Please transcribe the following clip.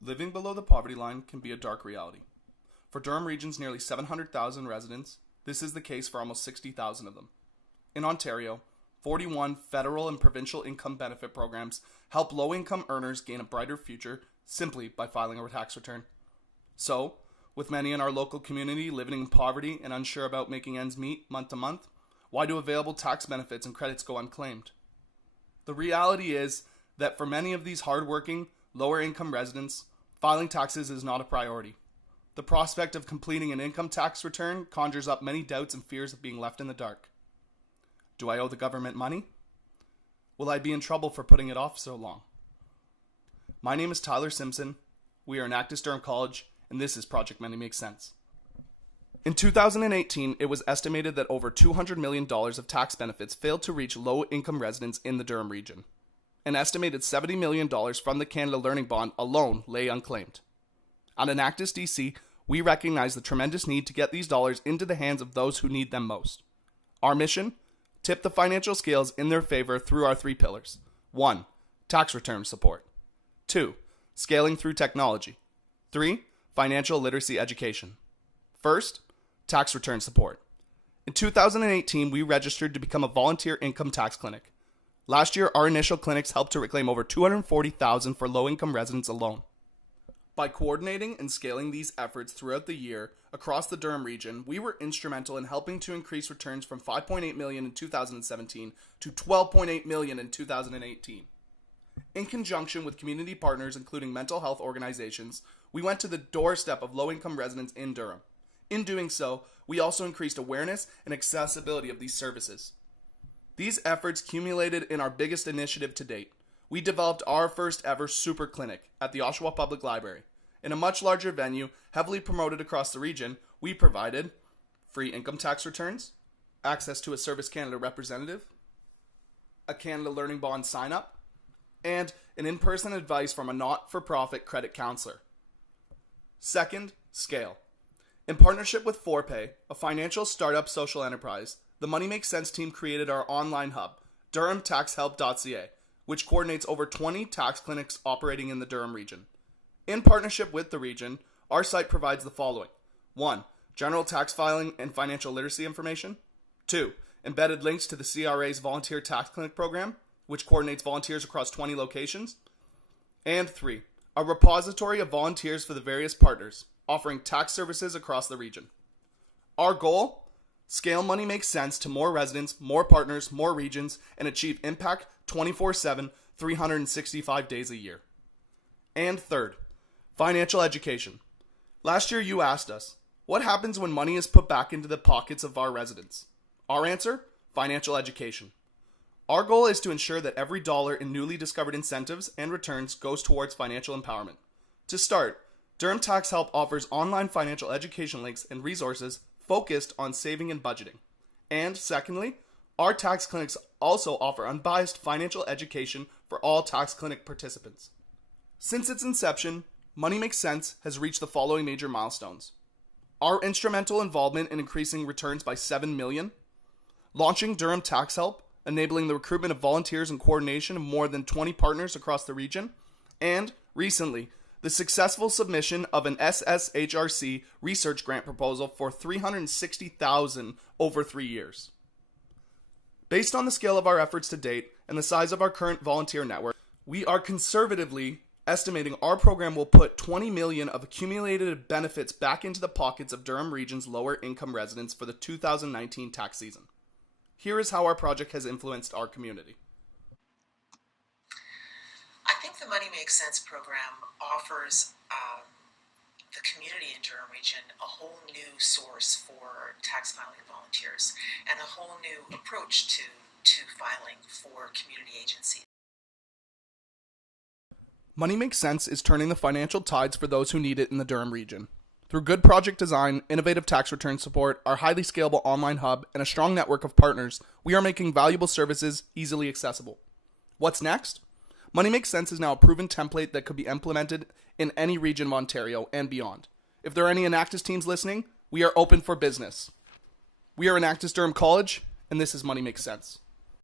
Living below the poverty line can be a dark reality. For Durham Region's nearly 700,000 residents, this is the case for almost 60,000 of them. In Ontario, 41 federal and provincial income benefit programs help low-income earners gain a brighter future simply by filing a tax return. So, with many in our local community living in poverty and unsure about making ends meet month to month, why do available tax benefits and credits go unclaimed? The reality is that for many of these hardworking, lower-income residents, filing taxes is not a priority. The prospect of completing an income tax return conjures up many doubts and fears of being left in the dark. Do I owe the government money? Will I be in trouble for putting it off so long? My name is Tyler Simpson. We are Enactus Durham College, and this is Project Money Makes Sense. In 2018, it was estimated that over $200 million of tax benefits failed to reach low-income residents in the Durham region. An estimated $70 million from the Canada Learning Bond alone lay unclaimed. At Enactus DC, we recognize the tremendous need to get these dollars into the hands of those who need them most. Our mission? Tip the financial scales in their favor through our three pillars. 1. Tax return support. 2. Scaling through technology. 3. Financial literacy education. First, tax return support. In 2018, we registered to become a volunteer income tax clinic. Last year, our initial clinics helped to reclaim over $240,000 for low-income residents alone. By coordinating and scaling these efforts throughout the year across the Durham region, we were instrumental in helping to increase returns from $5.8 million in 2017 to $12.8 million in 2018. In conjunction with community partners, including mental health organizations, we went to the doorstep of low-income residents in Durham. In doing so, we also increased awareness and accessibility of these services. These efforts culminated in our biggest initiative to date. We developed our first ever super clinic at the Oshawa Public Library. In a much larger venue, heavily promoted across the region, we provided free income tax returns, access to a Service Canada representative, a Canada Learning Bond sign-up, and an in-person advice from a not-for-profit credit counselor. Second, scale. In partnership with Forpay, a financial startup social enterprise, the Money Makes Sense team created our online hub, durhamtaxhelp.ca, which coordinates over 20 tax clinics operating in the Durham region. In partnership with the region, our site provides the following. 1. General tax filing and financial literacy information. 2. Embedded links to the CRA's Volunteer Tax Clinic program, which coordinates volunteers across 20 locations. And 3. A repository of volunteers for the various partners, offering tax services across the region. Our goal? Scale Money Makes Sense to more residents, more partners, more regions, and achieve impact 24/7, 365 days a year. And third, financial education. Last year you asked us, what happens when money is put back into the pockets of our residents? Our answer? Financial education. Our goal is to ensure that every dollar in newly discovered incentives and returns goes towards financial empowerment. To start, Durham Tax Help offers online financial education links and resources focused on saving and budgeting. And secondly, our tax clinics also offer unbiased financial education for all tax clinic participants. Since its inception, Money Makes Sense has reached the following major milestones. Our instrumental involvement in increasing returns by $7 million, launching Durham Tax Help, enabling the recruitment of volunteers and coordination of more than 20 partners across the region, and recently, the successful submission of an SSHRC research grant proposal for $360,000 over 3 years. Based on the scale of our efforts to date and the size of our current volunteer network, we are conservatively estimating our program will put $20 million of accumulated benefits back into the pockets of Durham Region's lower income residents for the 2019 tax season. Here is how our project has influenced our community. I think the Money Makes Sense program offers the community in Durham region a whole new source for tax filing volunteers and a whole new approach to filing for community agencies. Money Makes Sense is turning the financial tides for those who need it in the Durham region. Through good project design, innovative tax return support, our highly scalable online hub, and a strong network of partners, we are making valuable services easily accessible. What's next? Money Makes Sense is now a proven template that could be implemented in any region of Ontario and beyond. If there are any Enactus teams listening, we are open for business. We are Enactus Durham College, and this is Money Makes Sense.